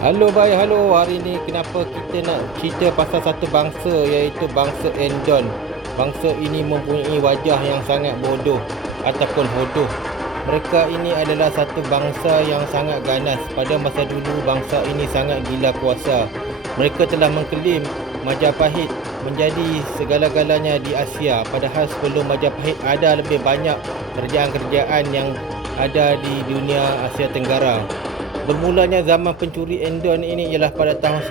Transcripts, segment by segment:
Halo bhai, halo. Hari ni kenapa kita nak cerita pasal satu bangsa, iaitu bangsa Endon. Bangsa ini mempunyai wajah yang sangat bodoh ataupun hodoh. Mereka ini adalah satu bangsa yang sangat ganas. Pada masa dulu bangsa ini sangat gila kuasa. Mereka telah mengklaim Majapahit menjadi segala-galanya di Asia. Padahal sebelum Majapahit ada lebih banyak kerajaan-kerajaan yang ada di dunia Asia Tenggara. Bermulanya zaman pencuri Endon ini ialah pada tahun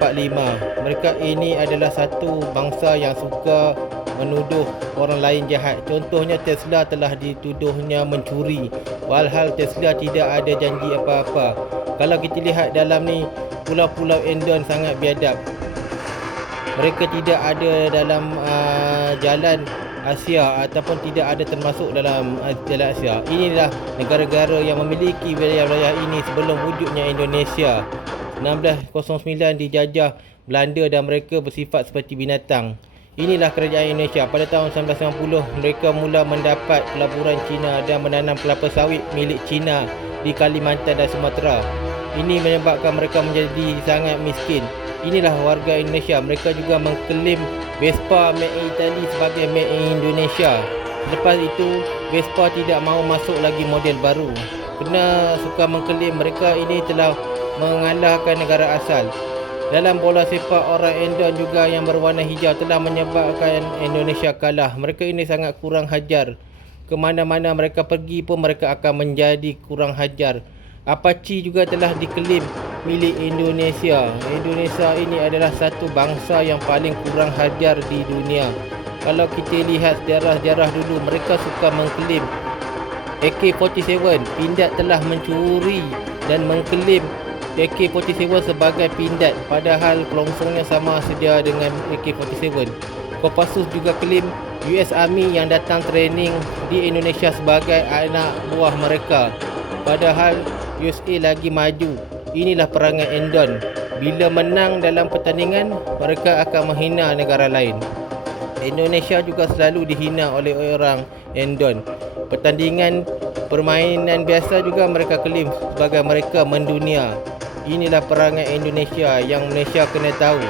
1945. Mereka ini adalah satu bangsa yang suka menuduh orang lain jahat. Contohnya Tesla telah dituduhnya mencuri, walhal Tesla tidak ada janji apa-apa. Kalau kita lihat dalam ni, pulau-pulau Endon sangat biadab. Mereka tidak ada dalam jalan Asia ataupun tidak ada termasuk dalam jalan Asia. Inilah negara-negara yang memiliki wilayah-wilayah ini sebelum wujudnya Indonesia. 1909 dijajah Belanda dan mereka bersifat seperti binatang. Inilah kerajaan Indonesia. Pada tahun 1990 mereka mula mendapat pelaburan Cina dan menanam kelapa sawit milik Cina di Kalimantan dan Sumatera. Ini menyebabkan mereka menjadi sangat miskin. Inilah warga Indonesia. Mereka juga mengklaim Vespa made in Italy sebagai made in Indonesia. Lepas itu Vespa tidak mahu masuk lagi model baru kerana suka mengklaim mereka ini telah mengalahkan negara asal. Dalam bola sepak, orang Endon juga yang berwarna hijau telah menyebabkan Indonesia kalah. Mereka ini sangat kurang hajar. Ke mana-mana mereka pergi pun mereka akan menjadi kurang hajar. Apache juga telah diklaim milik Indonesia. Indonesia ini adalah satu bangsa yang paling kurang hajar di dunia. Kalau kita lihat sejarah-sejarah dulu, mereka suka mengklaim AK-47. Pindad telah mencuri dan mengklaim AK-47 sebagai pindad, padahal kelongsongnya sama sedia dengan AK-47. Kopassus juga klaim US Army yang datang training di Indonesia sebagai anak buah mereka, padahal USA lagi maju. Inilah perangai Endon. Bila menang dalam pertandingan, mereka akan menghina negara lain. Indonesia juga selalu dihina oleh orang Endon. Pertandingan permainan biasa juga mereka klaim sebagai mereka mendunia. Inilah perangai Indonesia yang Malaysia kena tahu.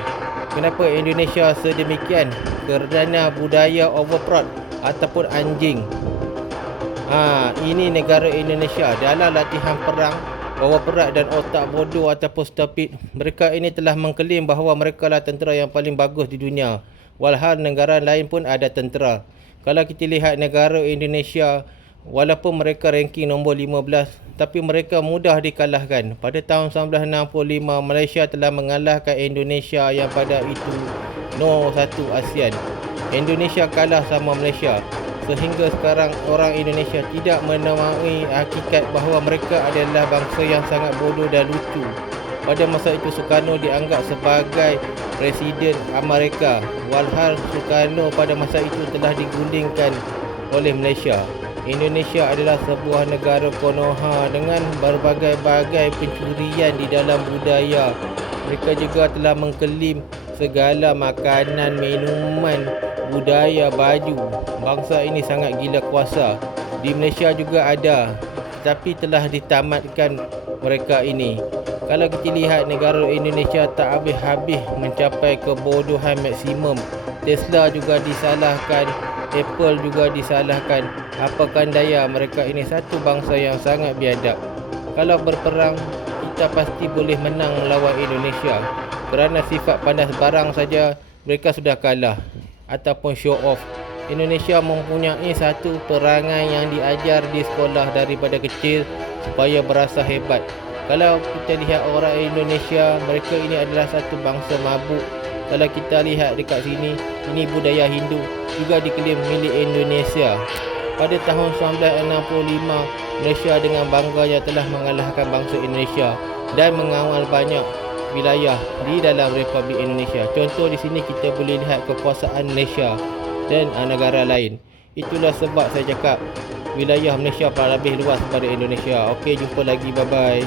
Kenapa Indonesia sedemikian? Kerana budaya overproud ataupun anjing. Ini negara Indonesia. Dalam latihan perang, overproud dan otak bodoh ataupun stupid, mereka ini telah mengklaim bahawa mereka lah tentera yang paling bagus di dunia, walhal negara lain pun ada tentera. Kalau kita lihat negara Indonesia, walaupun mereka ranking nombor 15, tapi mereka mudah dikalahkan. Pada tahun 1965 Malaysia telah mengalahkan Indonesia yang pada itu nombor 1 ASEAN. Indonesia kalah sama Malaysia. Sehingga sekarang orang Indonesia tidak menemui hakikat bahawa mereka adalah bangsa yang sangat bodoh dan lucu. Pada masa itu Sukarno dianggap sebagai Presiden Amerika, walhal Sukarno pada masa itu telah digulingkan oleh Malaysia. Indonesia adalah sebuah negara Konoha dengan berbagai-bagai pencurian di dalam budaya. Mereka juga telah mengklaim segala makanan, minuman, budaya, baju. Bangsa ini sangat gila kuasa. Di Malaysia juga ada, tapi telah ditamatkan mereka ini. Kalau kita lihat negara Indonesia tak habis-habis mencapai kebodohan maksimum. Tesla juga disalahkan, Apple juga disalahkan. Apakan daya, mereka ini satu bangsa yang sangat biadab. Kalau berperang, kita pasti boleh menang melawan Indonesia. Kerana sifat panas barang saja, mereka sudah kalah ataupun show off. Indonesia mempunyai satu perangai yang diajar di sekolah daripada kecil supaya berasa hebat. Kalau kita lihat orang Indonesia, mereka ini adalah satu bangsa mabuk. Kalau kita lihat dekat sini, ini budaya Hindu juga diklaim milik Indonesia. Pada tahun 1965, Malaysia dengan bangganya telah mengalahkan bangsa Indonesia dan mengawal banyak wilayah di dalam Republik Indonesia. Contoh di sini kita boleh lihat kekuasaan Malaysia dan negara lain. Itulah sebab saya cakap wilayah Malaysia paling lebih luas daripada Indonesia. Okey, jumpa lagi. Bye-bye.